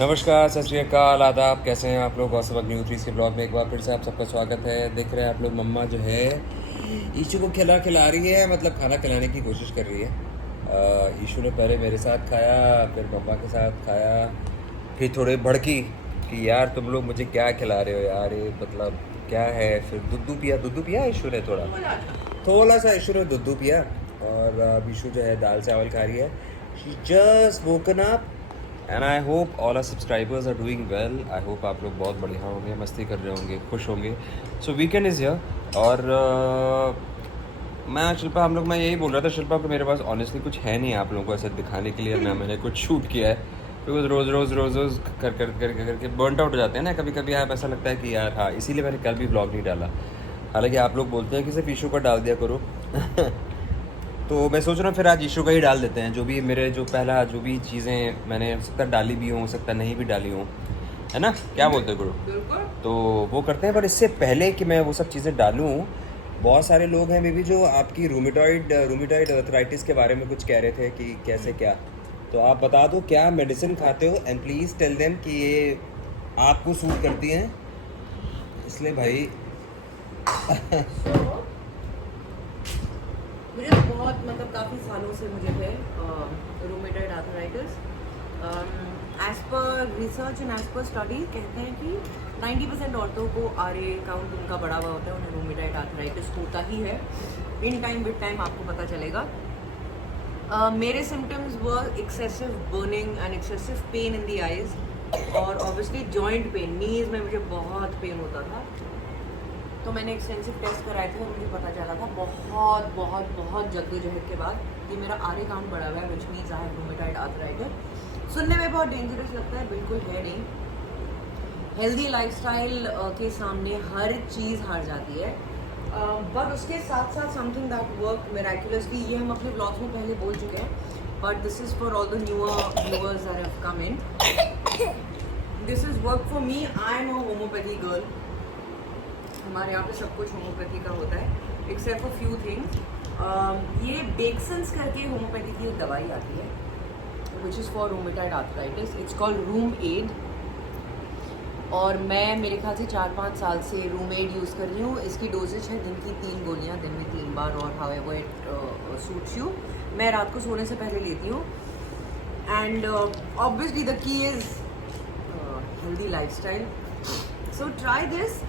नमस्कार, सत श्री अकाल, आदाब। कैसे हैं आप लोग? गौसम न्यू 3 के ब्लॉग में एक बार फिर से आप सबका स्वागत है। देख रहे हैं आप लोग, मम्मा जो है ईशू को खिला रही है, मतलब खाना खिलाने की कोशिश कर रही है। ईशू ने पहले मेरे साथ खाया, फिर मम्मा के साथ खाया, फिर थोड़े भड़की कि यार तुम लोग मुझे क्या खिला रहे हो यार, ये मतलब क्या है। फिर दूध पिया ईशू ने, थोड़ा सा ईशू ने दूध पिया। और अब ईशू जो है दाल चावल खा रही है। She just woken up and I hope all are subscribers are doing well. I hope आप लोग बहुत बढ़िया होंगे, मस्ती कर रहे होंगे, खुश होंगे। सो वीकेंड इज़ हियर। और मैं यही बोल रहा था शिल्पा को, मेरे पास ऑनेस्टली कुछ है नहीं आप लोगों को ऐसे दिखाने के लिए ना मैंने कुछ शूट किया है। बिकॉज रोज़ करके बर्नट आउट हो जाते हैं ना कभी कभी। आप ऐसा लगता है कि यार हाँ, इसीलिए मैंने कल भी ब्लॉग नहीं डाला। हालांकि आप लोग बोलते हैं कि सिर्फ ईशू का डाल दिया करो तो मैं सोच रहा हूँ फिर आज ईशू का ही डाल देते हैं। जो भी मेरे जो भी चीज़ें मैंने हो सकता डाली भी हों, हो सकता नहीं भी डाली हों, है ना? क्या बोलते हो गुरु? तो वो करते हैं। पर इससे पहले कि मैं वो सब चीज़ें डालूँ, बहुत सारे लोग हैं मे बी जो आपकी रूमेटॉइड अर्थराइटिस के बारे में कुछ कह रहे थे कि कैसे क्या। तो आप बता दो क्या मेडिसिन खाते हो, एंड प्लीज़ टेल देम कि ये आपको सूट करती हैं, इसलिए भाई मुझे बहुत मतलब काफ़ी सालों से मुझे है रूमेटॉइड आर्थराइटिस। एज पर रिसर्च एंड एज पर स्टडी कहते हैं कि 90% औरतों को RA काउंट उनका बढ़ा हुआ होता है, उन्हें रूमेटॉइड आर्थराइटिस होता ही है। इन टाइम विद टाइम आपको पता चलेगा। मेरे symptoms were excessive burning and excessive pain in the eyes, और ऑब्वियसली जॉइंट पेन, नीज में मुझे बहुत पेन होता था। तो मैंने एक्सटेंसिव टेस्ट कराए थे और मुझे पता चला था बहुत जद्दोजहद के बाद कि मेरा RA काउंट बढ़ा हुआ है, which means I have rheumatoid arthritis. सुनने में बहुत डेंजरस लगता है, बिल्कुल है नहीं। हेल्दी लाइफस्टाइल के सामने हर चीज़ हार जाती है। बट उसके साथ साथ समथिंग दैट वर्क मिराकुलसली, ये हम अपने ब्लॉग्स में पहले बोल चुके हैं, but this is for all the newer viewers that have come in. This is work for me. I am a homeopathy girl. हमारे यहाँ पे सब कुछ होम्योपैथी का होता है एक्सेप्ट फॉर फ्यू थिंग्स। ये डेक्सन्स करके होम्योपैथी की एक दवाई आती है which is for rheumatoid arthritis. It's called रूम एड। और मैं मेरे ख्याल से 4-5 साल से रूम एड यूज़ कर रही हूँ। इसकी डोजेज है दिन की 3 गोलियाँ, दिन में 3 बार, और हाउएवर इट सूट्स यू। मैं रात को सोने से पहले लेती हूँ। And obviously the key is healthy lifestyle, so try this.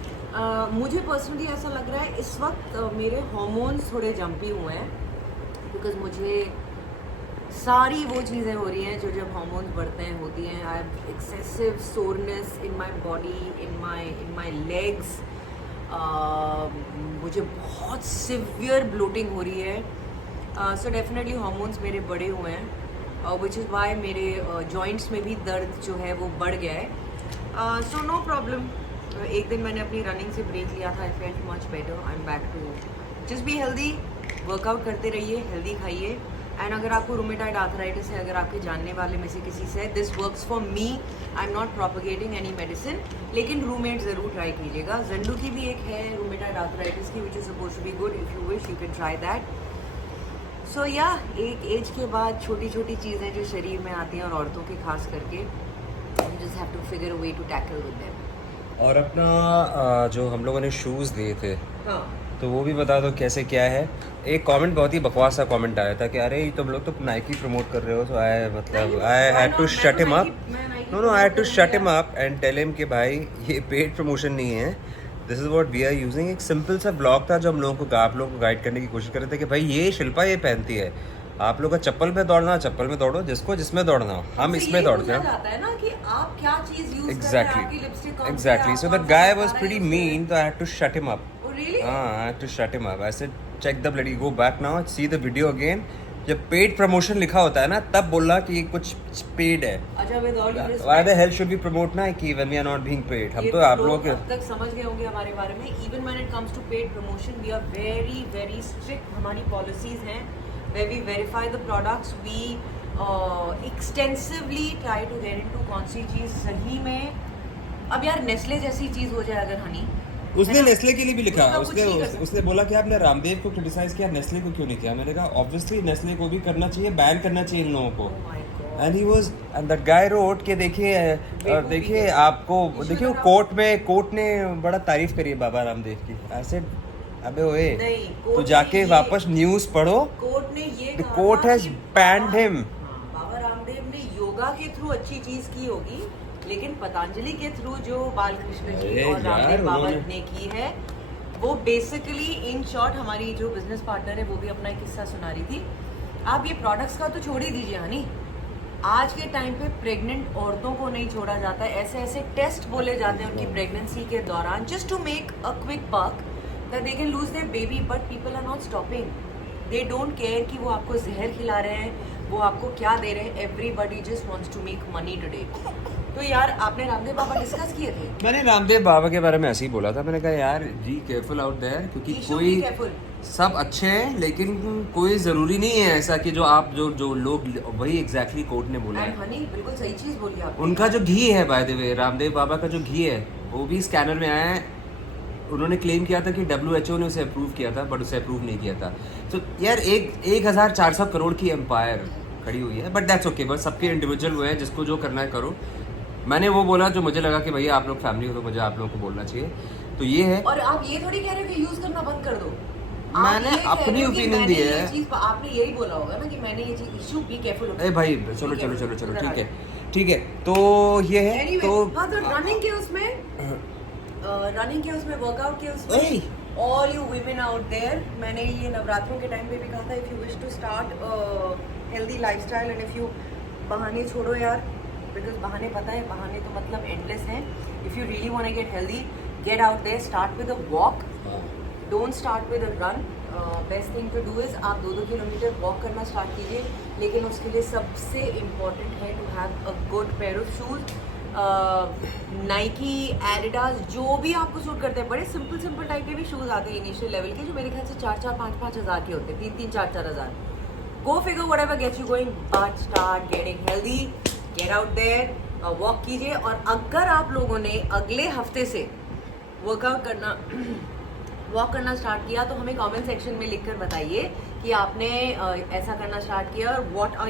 मुझे पर्सनली ऐसा लग रहा है इस वक्त मेरे हार्मोन्स थोड़े जंपी हुए हैं, बिकॉज मुझे सारी वो चीज़ें हो रही हैं जो जब हार्मोन्स बढ़ते हैं होती हैं। I have excessive soreness in my body, in my legs. मुझे बहुत सिवियर ब्लोटिंग हो रही है। सो डेफिनेटली हार्मोन्स मेरे बढ़े हुए हैं, विच इज़ वाई मेरे जॉइंट्स में भी दर्द जो है वो बढ़ गया है। So no problem. एक दिन मैंने अपनी रनिंग से ब्रेक लिया था। I felt much better. I am back to just be healthy. Workout करते रहिए, हेल्दी खाइए। एंड अगर आपको रूमेटॉइड आर्थराइटिस है, अगर आपके जानने वाले में से किसी से, this works for me. I am not propagating any medicine, लेकिन रूमेट ज़रूर ट्राई कीजिएगा। जंडू की भी एक है रूमेटॉइड आर्थराइटिस की, which is suppose to be good. If you wish you can try that. So या एक एज के बाद छोटी छोटी चीज़ें जो शरीर में आती हैं, और औरतों के खास करके, you just have to figure a way to tackle with them. और अपना जो हम लोगों ने शूज़ दिए थे, हाँ, तो वो भी बता दो कैसे क्या है। एक कमेंट, बहुत ही बकवास सा कमेंट आया था कि अरे तुम लोग तो नाइकी प्रमोट कर रहे हो। तो I had to shut him up. No I had to shut him up and tell him कि भाई ये पेड प्रमोशन नहीं है, this is what we are using. एक सिंपल सा ब्लॉग था जो हम लोगों को, आप लोगों को गाइड करने की कोशिश कर रहे थे कि भाई ये शिल्पा ये पहनती है, आप लोग का चप्पल में दौड़ना, चप्पल में दौड़ो, जिसको जिसमें दौड़ना हो, हम इसमें दौड़ते हैं। जाता है ना कि आप क्या चीज use Exactly. So the guy was pretty mean, so I had to shut him up. Oh really? I had to shut him up. I said, check the bloody, go back now, see the video again. जब paid promotion लिखा होता है ना, तब बोलना कि ये कुछ पेड है। अच्छा, with all due respect, Why the hell should we promote ना कि when we are not being paid? हम तो आप लोगों के अब तक समझ गए होंगे हमारे बारे में। Even when it comes to paid promotion, we are very very strict. हमारी policies हैं where we verify the products. We extensively try to get into कौन सी चीज़ सही में। अब यार नेस्ले जैसी चीज़ हो जाए अगर हनी, उसने नेस्ले के लिए भी लिखा। उसका उसने बोला कि आपने रामदेव को क्रिटिसाइज किया, नेस्ले को क्यों नहीं किया। मैंने कहा ऑब्वियसली नेस्ले को भी करना चाहिए, बैन करना चाहिए इन लोगों को। Oh my God. And he was and that guy wrote के देखिए आपको देखिए वो कोर्ट ने बड़ा तारीफ करी है बाबा रामदेव की। ऐसे अबे ओए नहीं, तो कोर्ट जाके ने ये- वापस न्यूज़ पढ़ो। कोर्ट ने ये द कहा कोर्ट था हैज कि बैन्ड हिम। बाबा रामदेव ने योगा के थ्रू अच्छी चीज की होगी, लेकिन पतंजलि के थ्रू जो बालकृष्ण जी अरे और यार, रामदेव बाबा उन्होंने- ने की है वो बेसिकली इन शॉर्ट हमारी जो बिजनेस पार्टनर है वो भी अपना एक किस्सा सुना रही थी। आप ये प्रोडक्ट्स का तो छोड़ ही दीजिए हनी, आज के टाइम पे प्रेग्नेंट औरतों को नहीं छोड़ा जाता है। ऐसे ऐसे टेस्ट बोले जाते हैं उनकी प्रेगनेंसी के दौरान just to make a quick buck that they can lose their baby, but people are not stopping. They don't care कि वो आपको जहर खिला रहे हैं, वो आपको क्या दे रहे हैं। Everybody just wants to make money today. तो यार आपने रामदेव बाबा डिस्कस किए थे? मैंने रामदेव बाबा के बारे में ऐसे ही बोला था। मैंने कहा यार बी केयरफुल आउट देयर, क्योंकि You should कोई be careful. सब अच्छे हैं लेकिन कोई ज़रूरी नहीं है ऐसा कि जो आप जो लोग वही एग्जैक्टली कोर्ट ने बोला एंड है। हनी बिल्कुल सही चीज बोली आपने। उनका जो घी है by the way, Ramdev Baba का जो घी है वो भी स्कैनर में आया है। उन्होंने क्लेम किया था कि WHO ने उसे अप्रूव किया था, बट उसे अप्रूव नहीं किया था। तो यार 1400 करोड़ की एम्पायर खड़ी हुई है, बट दैट्स ओके। बस सबके इंडिविजुअल वो है, जिसको जो करना है करो। मैंने वो बोला जो मुझे लगा कि भैया आप लोग फैमिली हो तो मुझे आप लोगों को बोलना चाहिए, तो ये है। और आप ये थोड़ी कह रहे हो कि यूज करना बंद कर दो। आप मैंने ये कह रहे अपनी हो कि opinion मैंने दी ये है। चीज़- आपने यही बोला होगा ना कि मैंने ये चीज इशू बी केयरफुल। ए भाई चलो चलो चलो चलो ठीक है तो ये है। Anyway, तो हाँ तो रनिंग के उसमें वर्कआउट के उसमें all you women out there, मैंने ये नवरात्रों के टाइम पे भी कहा था, if you wish to start healthy lifestyle and if you बहाने छोड़ो यार, बिकॉज बहाने पता है बहाने तो मतलब एंडलेस हैं। If you really want to get healthy, get out there, start with a walk, don't start with a run. Best thing to do is आप 2-2 किलोमीटर वॉक करना स्टार्ट कीजिए, लेकिन उसके लिए सबसे इम्पॉर्टेंट है to have a good pair of shoes. Nike, Adidas, जो भी आपको सूट करते हैं। बड़े सिंपल टाइप के भी शूज आते हैं इनिशियल लेवल के, जो मेरे ख्याल से 4-4, 5-5 हज़ार के होते हैं, 3-3, 4-4 हज़ार। Go figure whatever gets you going, but start getting healthy, get out there, walk कीजिए। और अगर आप लोगों ने अगले हफ्ते से वर्कआउट करना वॉक करना स्टार्ट किया तो हमें कमेंट सेक्शन में लिखकर बताइए कि आपने ऐसा करना स्टार्ट किया, और what are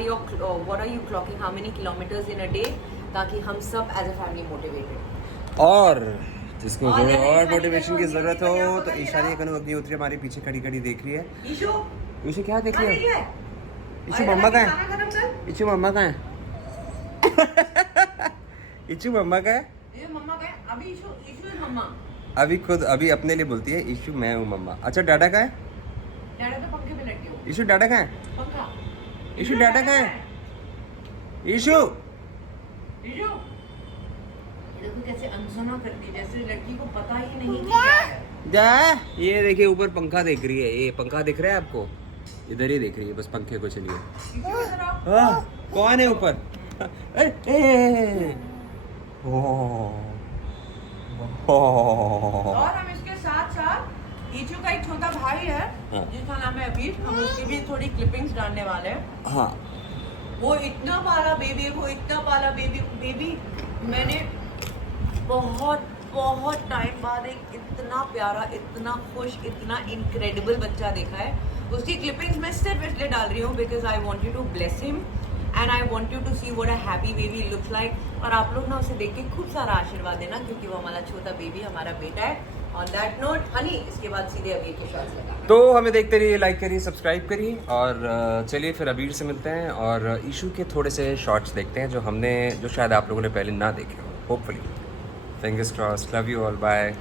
you clocking, how many kilometres in a day, ताकि हम सब एज अ फैमिली मोटिवेटेड। और जिसको और थोड़ा अगर और ईशानी मोटिवेशन की देखो, जरूरत ईशानी हो को तो पकड़ ईशानी लिया। कनु अग्निहोत्री हमारे पीछे खड़ी रख रही है। ईशु इशू क्या देख हाँ, रही देख लिया है? है? इशू अरे मम्मा रात का में खाना खत्म कर। है? इशू मम्मा का है? इशू मम्मा का है? ये मम्मा का है, अभी इशू है मम्मा। अभी अपने लिए बोलती है इशू मैं हूँ मम्मा। अच्छा डाडा का है? डैडा तो पंखे पे लटके हो। इशू डाडा का है? पंखा। इशू डाडा का है? इशू इशू ये देखो कैसे अनसुना करती है, जैसे लड़की को पता ही नहीं कि क्या है। जा ये देखिए ऊपर पंखा देख रही है। ये पंखा दिख रहा है आपको? इधर ही देख रही है बस पंखे को। चलिए इशू इधर आओ। हाँ, कौन है ऊपर? और हम इसके साथ साथ ईशू का एक छोटा भाई है हाँ। जिसका नाम है अभी, हम उसकी भी थोड़ी क्लिपिंग्स डालने वाले हैं। हाँ वो इतना पाला बेबी, बेबी मैंने बहुत टाइम बाद एक इतना प्यारा, इतना खुश, इतना इनक्रेडिबल बच्चा देखा है। उसकी क्लिपिंग्स मैं सिर्फ इसलिए डाल रही हूँ because I want you to bless him and I want you to see what a happy baby looks like. और आप लोग ना उसे देख के खूब सारा आशीर्वाद देना, क्योंकि वो हमारा छोटा बेबी, हमारा बेटा है। ऑन दैट नोट हनी, इसके बाद सीधे अभी के शॉट्स लगा। तो हमें देखते रहिए, लाइक करिए, सब्सक्राइब करिए, और चलिए फिर अबीर से मिलते हैं और इशू के थोड़े से शॉर्ट्स देखते हैं जो शायद आप लोगों ने पहले ना देखे हो, hopefully. Fingers crossed, love you all, bye.